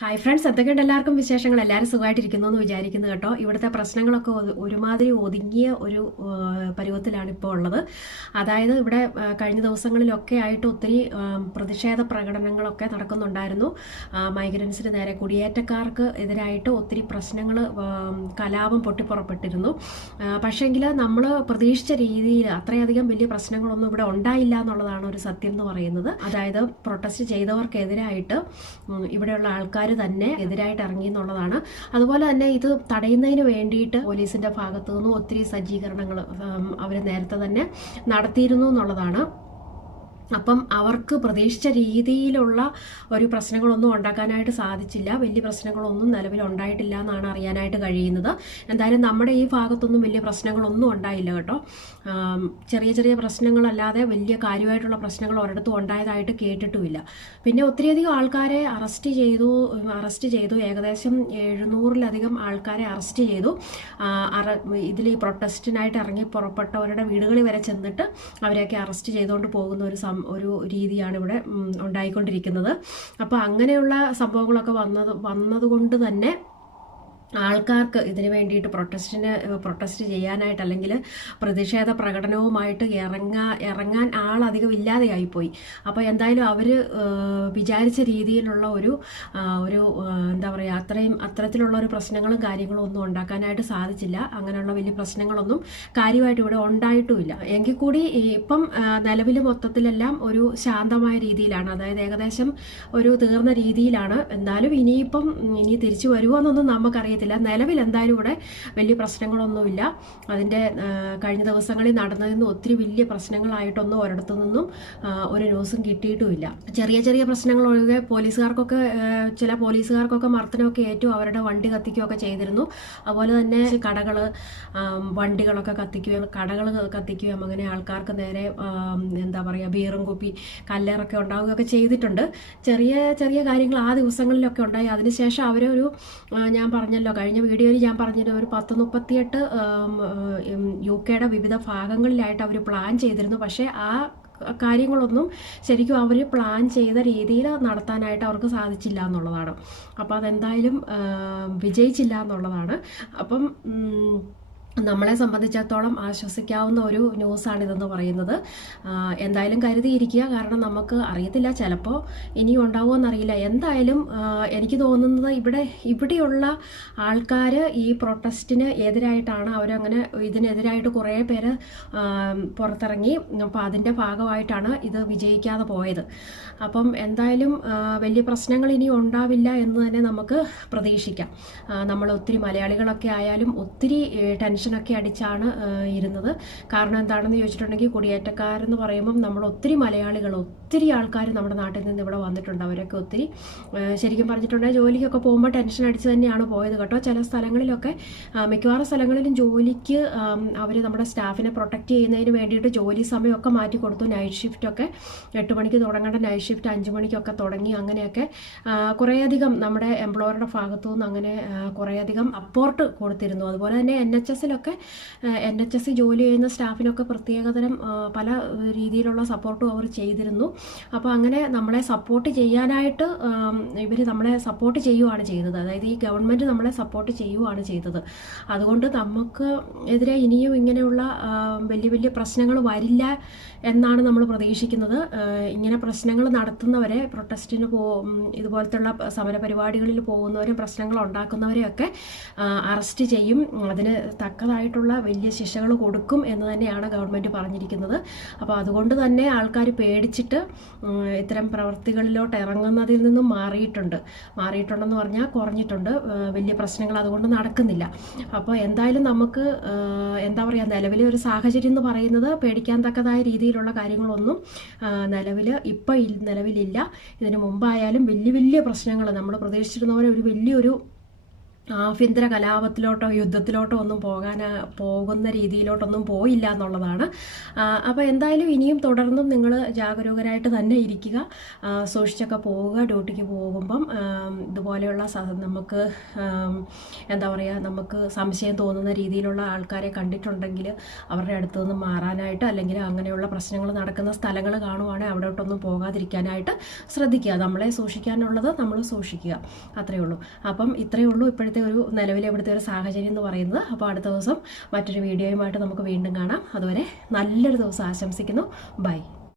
Hi friends എന്തൊക്കെയുണ്ട് എല്ലാവർക്കും വിശേഷങ്ങൾ? എല്ലാവരും സുഖമായിട്ടിരിക്കുന്നു എന്ന് വിചാരിക്കുന്നു കേട്ടോ. ഇവിടുത്തെ പ്രശ്നങ്ങളൊക്കെ ഒരുമാതിരി ഒതുങ്ങിയ ഒരു പരുവത്തിലാണ് ഇപ്പോൾ ഉള്ളത്. അതായത് ഇവിടെ കഴിഞ്ഞ ദിവസങ്ങളിലൊക്കെ ആയിട്ട് ഒത്തിരി പ്രതിഷേധ പ്രകടനങ്ങളൊക്കെ നടക്കുന്നുണ്ടായിരുന്നു. മൈഗ്രൻസിന് നേരെ കുടിയേറ്റക്കാർക്ക് എതിരായിട്ട് ഒത്തിരി പ്രശ്നങ്ങൾ കലാപം പൊട്ടിപ്പുറപ്പെട്ടിരുന്നു. പക്ഷേങ്കിൽ നമ്മൾ പ്രതീക്ഷിച്ച രീതിയിൽ അത്രയധികം വലിയ പ്രശ്നങ്ങളൊന്നും ഇവിടെ ഉണ്ടായില്ല എന്നുള്ളതാണ് ഒരു സത്യം എന്ന് പറയുന്നത്. അതായത് പ്രൊട്ടസ്റ്റ് ചെയ്തവർക്കെതിരായിട്ട് ഇവിടെയുള്ള ആൾക്കാർ തന്നെ എതിരായിട്ട് ഇറങ്ങി എന്നുള്ളതാണ്. അതുപോലെ തന്നെ ഇത് തടയുന്നതിന് വേണ്ടിയിട്ട് പോലീസിന്റെ ഭാഗത്തു നിന്നും ഒത്തിരി സജ്ജീകരണങ്ങൾ അവർ നേരത്തെ തന്നെ നടത്തിയിരുന്നു എന്നുള്ളതാണ്. അപ്പം അവർക്ക് പ്രതീക്ഷിച്ച രീതിയിലുള്ള ഒരു പ്രശ്നങ്ങളൊന്നും ഉണ്ടാക്കാനായിട്ട് സാധിച്ചില്ല. വലിയ പ്രശ്നങ്ങളൊന്നും നിലവിൽ ഉണ്ടായിട്ടില്ല എന്നാണ് അറിയാനായിട്ട് കഴിയുന്നത്. എന്തായാലും നമ്മുടെ ഈ ഭാഗത്തൊന്നും വലിയ പ്രശ്നങ്ങളൊന്നും ഉണ്ടായില്ല കേട്ടോ. ചെറിയ ചെറിയ പ്രശ്നങ്ങളല്ലാതെ വലിയ കാര്യമായിട്ടുള്ള പ്രശ്നങ്ങൾ ഒരിടത്തും ഉണ്ടായതായിട്ട് കേട്ടിട്ടുമില്ല. പിന്നെ ഒത്തിരിയധികം ആൾക്കാരെ അറസ്റ്റ് ചെയ്തു അറസ്റ്റ് ചെയ്തു. ഏകദേശം എഴുന്നൂറിലധികം ആൾക്കാരെ അറസ്റ്റ് ചെയ്തു. ഇതിൽ ഈ പ്രൊട്ടസ്റ്റിനായിട്ട് ഇറങ്ങി പുറപ്പെട്ടവരുടെ വീടുകളിൽ വരെ ചെന്നിട്ട് അവരെയൊക്കെ അറസ്റ്റ് ചെയ്തുകൊണ്ട് പോകുന്ന ഒരു ഒരു രീതിയാണ് ഇവിടെ ഉണ്ടായിക്കൊണ്ടിരിക്കുന്നത്. അപ്പോൾ അങ്ങനെയുള്ള സംഭവങ്ങളൊക്കെ വന്നത് വന്നതുകൊണ്ട് തന്നെ ആൾക്കാർക്ക് ഇതിനു വേണ്ടിയിട്ട് പ്രൊട്ടസ്റ്റിന് പ്രൊട്ടസ്റ്റ് ചെയ്യാനായിട്ട് അല്ലെങ്കിൽ പ്രതിഷേധ പ്രകടനവുമായിട്ട് ഇറങ്ങാ ഇറങ്ങാൻ ആളധികം ഇല്ലാതെയായിപ്പോയി. അപ്പോൾ എന്തായാലും അവർ വിചാരിച്ച രീതിയിലുള്ള ഒരു ഒരു എന്താ പറയുക അത്രയും അത്തരത്തിലുള്ള ഒരു പ്രശ്നങ്ങളും കാര്യങ്ങളും ഒന്നും ഉണ്ടാക്കാനായിട്ട് സാധിച്ചില്ല. അങ്ങനെയുള്ള വലിയ പ്രശ്നങ്ങളൊന്നും കാര്യമായിട്ട് ഇവിടെ ഉണ്ടായിട്ടുമില്ല. എങ്കിൽ കൂടി ഇപ്പം നിലവിൽ മൊത്തത്തിലെല്ലാം ഒരു ശാന്തമായ രീതിയിലാണ്. അതായത് ഏകദേശം ഒരു തീർന്ന രീതിയിലാണ്. എന്നാലും ഇനിയിപ്പം ഇനി തിരിച്ചു വരുമോ എന്നൊന്നും നമുക്കറിയത്തില്ല നിലവിൽ എന്തായാലും ഇവിടെ വലിയ പ്രശ്നങ്ങളൊന്നുമില്ല. അതിന്റെ കഴിഞ്ഞ ദിവസങ്ങളിൽ നടന്നതിൽ നിന്ന് ഒത്തിരി വലിയ പ്രശ്നങ്ങളായിട്ടൊന്നും ഒരിടത്തു നിന്നും ഒരു ന്യൂസും കിട്ടിയിട്ടുമില്ല. ചെറിയ ചെറിയ പ്രശ്നങ്ങൾ ഒഴികെ പോലീസുകാർക്കൊക്കെ ചില പോലീസുകാർക്കൊക്കെ മർദ്ദനമൊക്കെ ഏറ്റു അവരുടെ വണ്ടി കത്തിക്കുകയൊക്കെ ചെയ്തിരുന്നു. അതുപോലെ തന്നെ കടകൾ വണ്ടികളൊക്കെ കത്തിക്കുകയും കടകൾ കത്തിക്കുകയും അങ്ങനെ ആൾക്കാർക്ക് നേരെ എന്താ പറയുക ബീറും കുപ്പി കല്ലേറൊക്കെ ഉണ്ടാവുകയൊക്കെ ചെയ്തിട്ടുണ്ട്. ചെറിയ ചെറിയ കാര്യങ്ങൾ ആ ദിവസങ്ങളിലൊക്കെ ഉണ്ടായി. അതിനുശേഷം അവരൊരു ഞാൻ പറഞ്ഞല്ലോ കഴിഞ്ഞ വീഡിയോയിൽ ഞാൻ പറഞ്ഞത് ഒരു പത്ത് മുപ്പത്തിയെട്ട് യു കെയുടെ വിവിധ ഭാഗങ്ങളിലായിട്ട് അവർ പ്ലാൻ ചെയ്തിരുന്നു. പക്ഷേ ആ കാര്യങ്ങളൊന്നും ശരിക്കും അവർ പ്ലാൻ ചെയ്ത രീതിയിൽ നടത്താനായിട്ട് അവർക്ക് സാധിച്ചില്ല എന്നുള്ളതാണ്. അപ്പോൾ അതെന്തായാലും വിജയിച്ചില്ല എന്നുള്ളതാണ്. അപ്പം നമ്മളെ സംബന്ധിച്ചിടത്തോളം ആശ്വസിക്കാവുന്ന ഒരു ന്യൂസാണിതെന്ന് പറയുന്നത്. എന്തായാലും കരുതിയിരിക്കുക. കാരണം നമുക്ക് അറിയത്തില്ല ചിലപ്പോൾ ഇനിയും ഉണ്ടാവുമോ എന്നറിയില്ല. എന്തായാലും എനിക്ക് തോന്നുന്നത് ഇവിടെ ഇവിടെയുള്ള ആൾക്കാർ ഈ പ്രൊട്ടസ്റ്റിന് എതിരായിട്ടാണ് അവരങ്ങനെ ഇതിനെതിരായിട്ട് കുറേ പേര് പുറത്തിറങ്ങി. അപ്പോൾ അതിന്റെ ഭാഗമായിട്ടാണ് ഇത് വിജയിക്കാതെ പോയത്. അപ്പം എന്തായാലും വലിയ പ്രശ്നങ്ങൾ ഇനി ഉണ്ടാവില്ല എന്ന് തന്നെ നമുക്ക് പ്രതീക്ഷിക്കാം. നമ്മൾ ഒത്തിരി മലയാളികളൊക്കെ ആയാലും ഒത്തിരി ഏ, ടെൻഷനൊക്കെ അടിച്ചാണ് ഇരുന്നത്. കാരണം എന്താണെന്ന് ചോദിച്ചിട്ടുണ്ടെങ്കിൽ കുടിയേറ്റക്കാരെന്ന് പറയുമ്പം നമ്മൾ ഒത്തിരി മലയാളികൾ ഒത്തിരി ആൾക്കാർ നമ്മുടെ നാട്ടിൽ നിന്ന് ഇവിടെ വന്നിട്ടുണ്ട്. അവരൊക്കെ ഒത്തിരി ശരിക്കും പറഞ്ഞിട്ടുണ്ടെങ്കിൽ ജോലിക്കൊക്കെ പോകുമ്പോൾ ടെൻഷൻ അടിച്ച് തന്നെയാണ് പോയത് കേട്ടോ. ചില സ്ഥലങ്ങളിലൊക്കെ മിക്കവാറും സ്ഥലങ്ങളിലും ജോലിക്ക് അവർ നമ്മുടെ സ്റ്റാഫിനെ പ്രൊട്ടക്റ്റ് ചെയ്യുന്നതിന് വേണ്ടിയിട്ട് ജോലി സമയമൊക്കെ മാറ്റി കൊടുത്തു. നൈറ്റ് ഷിഫ്റ്റൊക്കെ എട്ട് മണിക്ക് തുടങ്ങേണ്ട നൈറ്റ് ഷിഫ്റ്റ് അഞ്ച് മണിക്കൊക്കെ തുടങ്ങി അങ്ങനെയൊക്കെ കുറേയധികം നമ്മുടെ എംപ്ലോയറുടെ ഭാഗത്തു നിന്ന് അങ്ങനെ കുറേയധികം അപ്പോർട്ട് കൊടുത്തിരുന്നു. അതുപോലെ തന്നെ എൻ എച്ച് എസിലൊക്കെ എൻ എച്ച് എസ് ജോലി ചെയ്യുന്ന സ്റ്റാഫിനൊക്കെ പ്രത്യേകതരം പല രീതിയിലുള്ള സപ്പോർട്ടും അവർ ചെയ്തിരുന്നു. അപ്പോൾ അങ്ങനെ നമ്മളെ സപ്പോർട്ട് ചെയ്യാനായിട്ട് ഇവർ നമ്മളെ സപ്പോർട്ട് ചെയ്യുവാണ് ചെയ്തത്. അതായത് ഈ ഗവൺമെന്റ് നമ്മളെ സപ്പോർട്ട് ചെയ്യുവാണ് ചെയ്തത്. അതുകൊണ്ട് നമുക്ക് എതിരെ ഇനിയും ഇങ്ങനെയുള്ള വലിയ വലിയ പ്രശ്നങ്ങൾ വരില്ല എന്നാണ് നമ്മൾ പ്രതീക്ഷിക്കുന്നത്. ഇങ്ങനെ പ്രശ്നങ്ങൾ നടത്തുന്നവരെ പ്രൊട്ടസ്റ്റിന് പോ ഇതുപോലത്തുള്ള സമരപരിപാടികളിൽ പോകുന്നവരും പ്രശ്നങ്ങൾ ഉണ്ടാക്കുന്നവരെയൊക്കെ അറസ്റ്റ് ചെയ്യും. അതിന് തക്കതായിട്ടുള്ള വലിയ ശിക്ഷകൾ കൊടുക്കും എന്ന് തന്നെയാണ് ഗവൺമെന്റ് പറഞ്ഞിരിക്കുന്നത്. അപ്പോൾ അതുകൊണ്ട് തന്നെ ആൾക്കാർ പേടിച്ചിട്ട് ഇത്തരം പ്രവൃത്തികളിലോട്ട് ഇറങ്ങുന്നതിൽ നിന്നും മാറിയിട്ടുണ്ട്. മാറിയിട്ടുണ്ടെന്ന് പറഞ്ഞാൽ കുറഞ്ഞിട്ടുണ്ട്. വലിയ പ്രശ്നങ്ങൾ അതുകൊണ്ട് നടക്കുന്നില്ല. അപ്പോൾ എന്തായാലും നമുക്ക് എന്താ പറയുക നിലവിലെ ഒരു സാഹചര്യം എന്ന് പറയുന്നത് പേടിക്കാൻ തക്കതായ രീതിയിലുള്ള കാര്യങ്ങളൊന്നും നിലവിൽ ഇപ്പം നിലവിലില്ല. ഇതിന് മുമ്പായാലും വലിയ വലിയ പ്രശ്നങ്ങൾ നമ്മൾ പ്രതീക്ഷിച്ചിരുന്ന പോലെ ഒരു വലിയൊരു ആഭ്യന്തര കലാപത്തിലോട്ടോ യുദ്ധത്തിലോട്ടോ ഒന്നും പോകാൻ പോകുന്ന രീതിയിലോട്ടൊന്നും പോയില്ല എന്നുള്ളതാണ്. അപ്പോൾ എന്തായാലും ഇനിയും തുടർന്നും നിങ്ങൾ ജാഗരൂകരായിട്ട് തന്നെ ഇരിക്കുക. സൂക്ഷിച്ചൊക്കെ പോവുക ഡ്യൂട്ടിക്ക് പോകുമ്പം ഇതുപോലെയുള്ള നമുക്ക് എന്താ പറയുക നമുക്ക് സംശയം തോന്നുന്ന രീതിയിലുള്ള ആൾക്കാരെ കണ്ടിട്ടുണ്ടെങ്കിൽ അവരുടെ അടുത്തു നിന്ന് മാറാനായിട്ട് അല്ലെങ്കിൽ അങ്ങനെയുള്ള പ്രശ്നങ്ങൾ നടക്കുന്ന സ്ഥലങ്ങൾ കാണുവാണെങ്കിൽ അവിടോട്ടൊന്നും പോകാതിരിക്കാനായിട്ട് ശ്രദ്ധിക്കുക. നമ്മളെ സൂക്ഷിക്കാനുള്ളത് നമ്മൾ സൂക്ഷിക്കുക. അത്രയേ ഉള്ളൂ. അപ്പം ഇത്രയേ ഉള്ളൂ. ഇപ്പോഴത്തെ ഒരു നിലവിലെ ഇവിടുത്തെ ഒരു സാഹചര്യം എന്ന് പറയുന്നത്. അപ്പോൾ അടുത്ത ദിവസം മറ്റൊരു വീഡിയോയുമായിട്ട് നമുക്ക് വീണ്ടും കാണാം. അതുവരെ നല്ലൊരു ദിവസം ആശംസിക്കുന്നു. ബൈ.